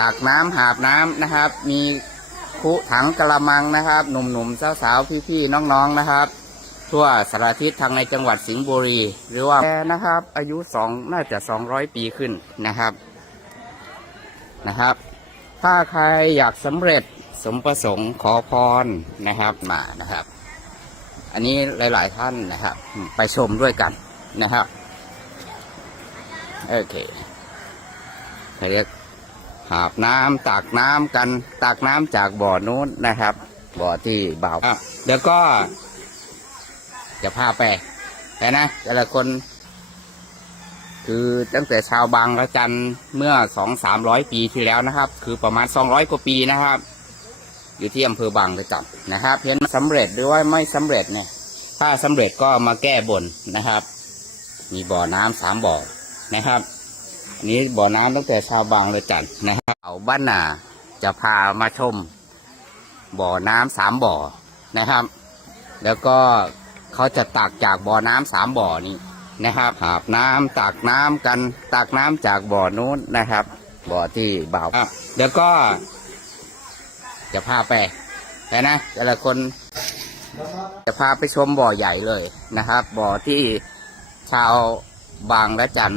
ตักน้ำหาบน้ำนะครับ มีคุถังกระมังนะครับ หนุ่มๆสาวๆพี่ๆน้องๆนะครับ ทั่วสารทิศทางในจังหวัดสิงห์บุรี หรือว่าแกนะครับ อายุสองน่าจะสองร้อยปีขึ้นนะครับนะครับ ถ้าใครอยากสำเร็จสมประสงค์ขอพรนะครับมานะครับ อันนี้หลาย ๆ ท่านนะครับ ไปชมด้วยกันนะครับ โอเค หาบน้ำตักน้ำกันตักน้ำจากบ่อนู้นนะครับ บ่อที่บ่าวอะเดี๋ยวก็ จะพาไปแต่นะ แต่ละคน คือตั้งแต่ชาวบางระจันเมื่อสองสามร้อยปีที่แล้วนะครับ คือประมาณสองร้อยกว่าปีนะครับ อยู่ที่อำเภอบางระจันนะครับ เห็นสำเร็จหรือว่าไม่สำเร็จเนี่ย ถ้าสำเร็จก็มาแก้บนนะครับ มีบ่อน้ำสามบ่อนะครับ อันนี้บ่อน้ำตั้งแต่ชาวบางระจันนะครับเอาบ้านนาจะพามาชม บ่อน้ำสามบ่อนะครับ แล้วก็เขาจะตักจากบ่อน้ำสามบ่อนี้นะครับหาบน้ำตักน้ำกันตักน้ำจากบ่อนู้นนะครับ บ่อที่บ่าวอะเดี๋ยวก็ จะพาไปแต่นะแต่ละคน จะพาไปชมบ่อใหญ่เลยนะครับ บ่อที่ชาวบางและจัน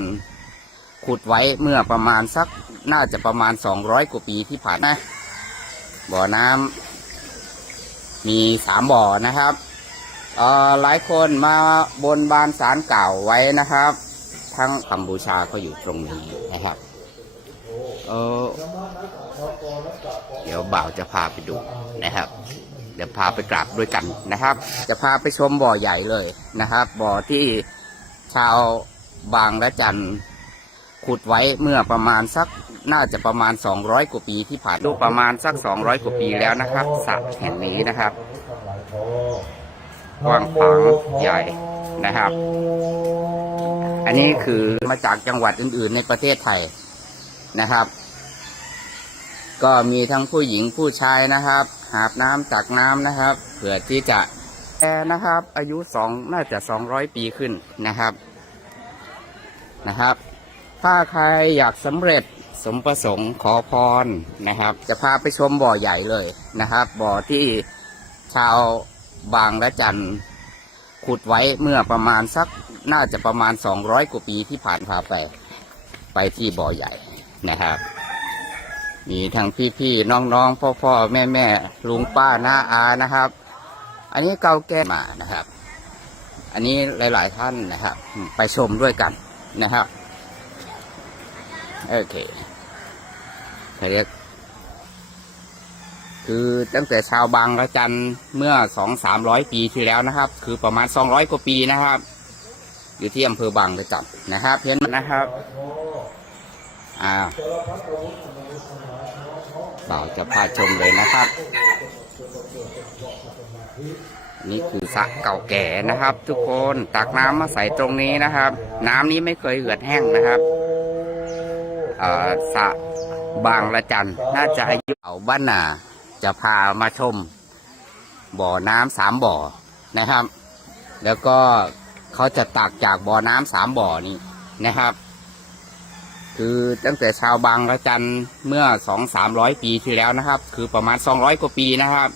ขุดไว้เมื่อประมาณสักน่าจะประมาณสองร้อยกว่าปีที่ผ่านมาบ่อน้ำมีสามบ่อนะครับเอ่อหลายคนมาบนบานสารเก่าไว้นะครับ ทั้งกัมพูชาก็อยู่ตรงนี้นะครับเออเดี๋ยวบ่าวจะพาไปดูนะครับ เดี๋ยวพาไปกราบด้วยกันนะครับ จะพาไปชมบ่อใหญ่เลยนะครับ บ่อที่ชาวบางและจัน ขุดไว้เมื่อประมาณสักน่าจะประมาณ 200 กว่าปีที่ผ่านดูประมาณสัก 200 กว่าปีแล้วนะครับสระแห่งนี้นะครับกว้างขวางใหญ่นะครับ อันนี้คือมาจากจังหวัดอื่น ๆ ในประเทศไทยนะครับ ก็มีทั้งผู้หญิงผู้ชายนะครับ หาบน้ำตักน้ำนะครับเพื่อที่จะแอนะครับ อายุสองน่าจะสองร้อยปีขึ้นนะครับนะครับ ถ้าใครอยากสำเร็จสมประสงค์ขอพรนะครับ จะพาไปชมบ่อใหญ่เลยนะครับ บ่อที่ชาวบางและจันขุดไว้เมื่อประมาณสักน่าจะประมาณสองร้อยกว่าปีที่ผ่านพาไป ไปที่บ่อใหญ่นะครับ มีทั้งพี่ๆน้องๆ พ่อๆ แม่ๆ ลุงป้าน้าอานะครับ อันนี้เก่าแก่มานะครับ อันนี้หลายๆท่านนะครับ ไปชมด้วยกันนะครับ โอเคเขาเรียก คือตั้งแต่ชาวบางระจันเมื่อสองสามร้อยปีที่แล้วนะครับ คือประมาณสองร้อยกว่าปีนะครับ อยู่ที่อำเภอบางระจันนะครับ เห็นนะครับอ่าบ่าวจะพาชมเลยนะครับ นี่คือสระเก่าแก่นะครับ ทุกคนตักน้ำมาใส่ตรงนี้นะครับ น้ำนี้ไม่เคยเหือดแห้งนะครับ สะบางละจันน่าจะอายุเก่าบ้านนาจะพามาชม บ่อน้ำสามบ่อนะครับ แล้วก็เขาจะตักจากบ่อน้ำสามบ่อนี้นะครับ คือตั้งแต่ชาวบางระจันเมื่อสองสามร้อยปีที่แล้วนะครับ คือประมาณสองร้อยกว่าปีนะครับ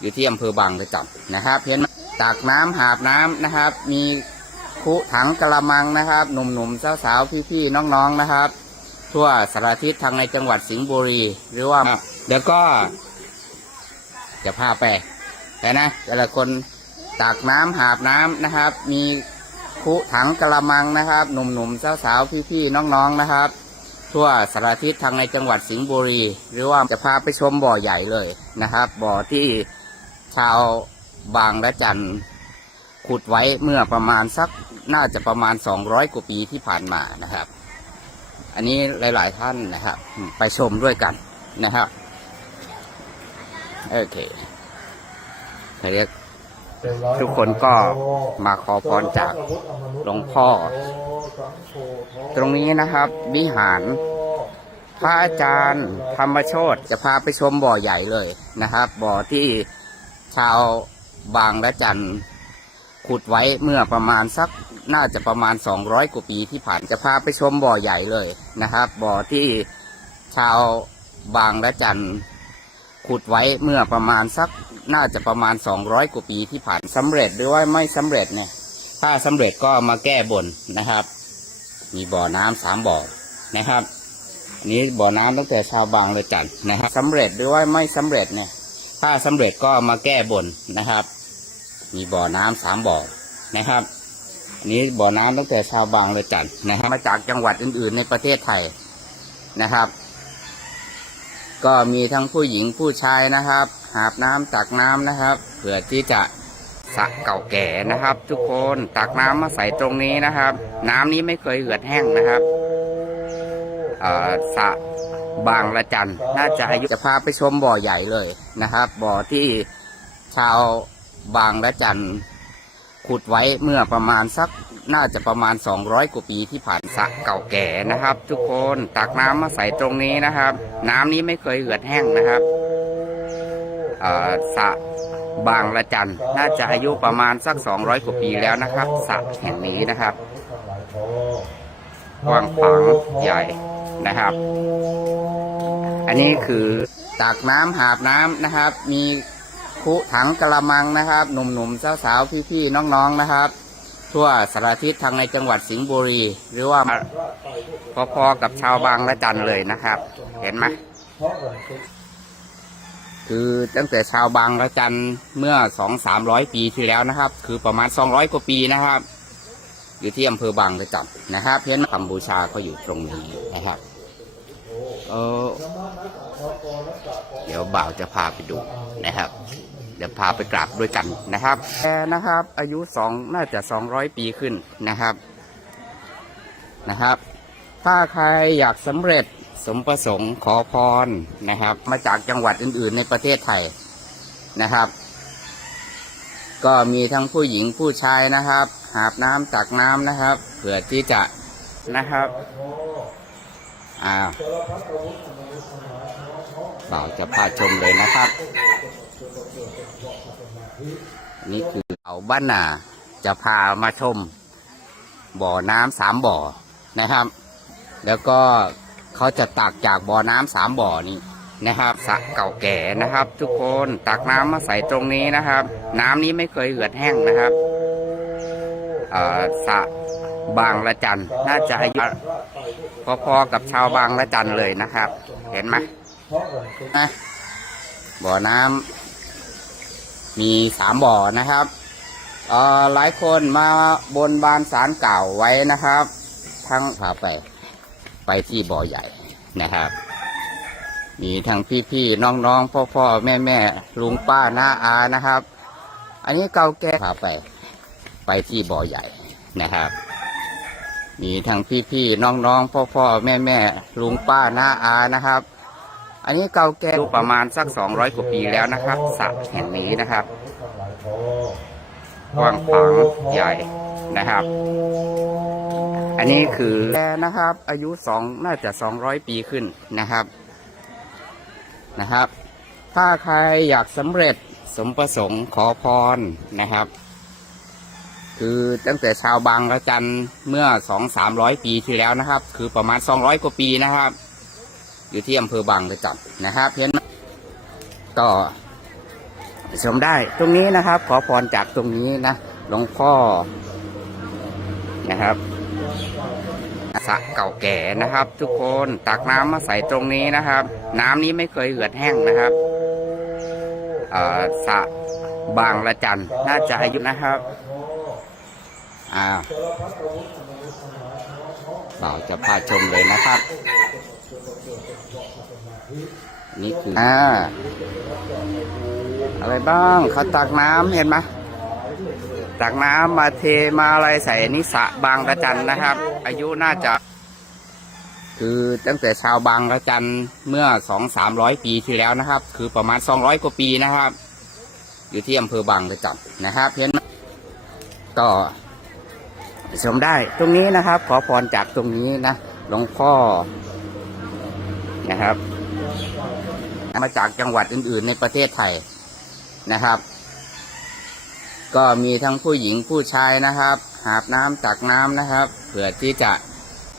อยู่ที่อำเภอบางระจันนะครับเห็นตักน้ำหาบน้ำนะครับ มีคุถังกระมังนะครับ หนุ่มๆสาวๆพี่ๆน้องๆนะครับ ทั่วสารทิศทางในจังหวัดสิงห์บุรี หรือว่าเดี๋ยวก็จะพาไปแต่นะแต่ละคนตักน้ำหาบน้ำนะครับ มีคุถังกระมังนะครับ หนุ่มๆสาวๆพี่ๆน้องๆนะครับ ทั่วสารทิศทางในจังหวัดสิงห์บุรี หรือว่าจะพาไปชมบ่อใหญ่เลยนะครับ บ่อที่ชาวบางและจันขุดไว้เมื่อประมาณสักน่าจะประมาณสองร้อยกว่าปีที่ผ่านมานะครับ อันนี้หลาย ๆ ท่านนะครับ ไปชมด้วยกันนะครับโอเคเขาเรียกทุกคนก็มาขอพรจากหลวงพ่อ ตรงนี้นะครับวิหารพระอาจารย์ธรรมโชตจะพาไปชมบ่อใหญ่เลยนะครับ บ่อที่ชาวบางและจัน ขุดไว้เมื่อประมาณสักน่าจะประมาณสองร้อยกว่าปีที่ผ่านจะพาไปชมบ่อใหญ่เลยนะครับ บ่อที่ชาวบางและจันขุดไว้เมื่อประมาณสักน่าจะประมาณ 200 กว่าปีที่ผ่านสำเร็จหรือว่าไม่สำเร็จเนี่ย ถ้าสำเร็จก็มาแก้บนนะครับ มีบ่อน้ำสามบ่อนะครับอันนี้บ่อน้ำตั้งแต่ชาวบางและจันนะครับสำเร็จหรือว่าไม่สำเร็จเนี่ย ถ้าสำเร็จก็มาแก้บนนะครับ มีบ่อน้ำสามบ่อนะครับ อันนี้บ่อน้ำตั้งแต่ชาวบางเละจันนะครับมาจากจังหวัดอื่น ๆ ในประเทศไทยนะครับ ก็มีทั้งผู้หญิงผู้ชายนะครับ หาบน้ำตักน้ำนะครับ เพื่อที่จะสระเก่าแก่นะครับ ทุกคนตักน้ำมาใส่ตรงนี้นะครับ น้ำนี้ไม่เคยเหือดแห้งนะครับสระบางละจันน่าจะอายุจะพาไปชมบ่อใหญ่เลยนะครับ บ่อที่ชาว บางและจันขุดไว้เมื่อประมาณสักน่าจะประมาณ 200 กว่าปีที่ผ่านสระเก่าแก่นะครับ ทุกคนตักน้ำมาใส่ตรงนี้นะครับ น้ำนี้ไม่เคยเหือดแห้งนะครับสระบางละจันน่าจะอายุประมาณสัก 200 กว่าปีแล้วนะครับสระแห่งนี้นะครับกว้างขวางใหญ่นะครับ อันนี้คือตักน้ำหาบน้ำนะครับ มี คุถังกระมังนะครับ หนุ่มๆสาวๆพี่ๆน้องๆนะครับ ทั่วสารทิศทางในจังหวัดสิงห์บุรี หรือว่าพอๆกับชาวบางละจันเลยนะครับ เห็นไหมคือตั้งแต่ชาวบางละจันเมื่อสองสามร้อยปีที่แล้วนะครับ คือประมาณสองร้อยกว่าปีนะครับ อยู่ที่อำเภอบางละจันนะครับเห็นคำบูชาก็อยู่ตรงนี้นะครับเออเดี๋ยวบ่าวจะพาไปดูนะครับ เดี๋ยวพาไปกราบด้วยกันนะครับแกนะครับ อายุสองน่าจะสองร้อยปีขึ้นนะครับนะครับ ถ้าใครอยากสำเร็จสมประสงค์ขอพรนะครับ มาจากจังหวัดอื่น ๆ ในประเทศไทยนะครับ ก็มีทั้งผู้หญิงผู้ชายนะครับ หาบน้ำตักน้ำนะครับเพื่อที่จะนะครับ อ่าบ่าวจะพาชมเลยนะครับ นี่คือเขาบ้านนาจะพามาชม บ่อน้ำสามบ่อนะครับ แล้วก็เขาจะตักจากบ่อน้ำสามบ่อนี้นะครับสระเก่าแก่นะครับ ทุกคนตักน้ำมาใส่ตรงนี้นะครับ น้ำนี้ไม่เคยเหือดแห้งนะครับสระบางละจันน่าจะอายุ พอๆกับชาวบางละจันเลยนะครับ เห็นไหมนะบ่อน้ำมีสามบ่อนะครับเอ่อหลายคนมาบนบานสารเก่าไว้นะครับ ทั้งพาไป ไปที่บ่อใหญ่นะครับ มีทั้งพี่ๆน้องๆพ่อพ่อแม่แม่ๆลุงป้าน้าอานะครับ อันนี้เก่าแก่พาไป ไปที่บ่อใหญ่นะครับ มีทั้งพี่ๆน้องๆ พ่อพ่อแม่แม่ๆ ลุงป้าน้าอานะครับ อันนี้เก่าแก่ประมาณสัก 200 กว่าปีแล้วนะครับสระแห่งนี้นะครับกว้างขวางใหญ่นะครับ อันนี้คือแกนะครับ อายุสองน่าจะ 200 ปีขึ้นนะครับนะครับ ถ้าใครอยากสำเร็จสมประสงค์ขอพรนะครับ คือตั้งแต่ชาวบางละจันเมื่อสองสามร้อยปีที่แล้วนะครับ คือประมาณ200กว่าปีนะครับ อยู่ที่อำเภอบางละจันนะครับเห็นไหมก็ชมได้ตรงนี้นะครับ ขอพรจากตรงนี้นะหลวงพ่อนะครับสระเก่าแก่นะครับ ทุกคนตักน้ำมาใส่ตรงนี้นะครับ น้ำนี้ไม่เคยเหือดแห้งนะครับสระบางละจันน่าจะอายุนะครับ อ่าบ่าวจะพาชมเลยนะครับ นี่คืออ่าอะไรบ้างเขาตักน้ำเห็นไหมตักน้ำมาเทมาอะไรใส่นิสระบางระจันนะครับ อายุน่าจะ คือตั้งแต่ชาวบางระจันเมื่อสองสามร้อยปีที่แล้วนะครับ คือประมาณสองร้อยกว่าปีนะครับ อยู่ที่อำเภอบางระจันนะครับเห็นไหมก็ ชมได้ ตรงนี้นะครับ ขอพรจากตรงนี้นะหลวงพ่อนะครับ มาจากจังหวัดอื่น ๆ ในประเทศไทยนะครับ ก็มีทั้งผู้หญิงผู้ชายนะครับ หาบน้ำตักน้ำนะครับ เพื่อที่จะ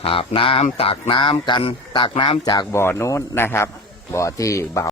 หาบน้ำตักน้ำกันตักน้ำจากบ่อนู้นนะครับ บ่อที่เบา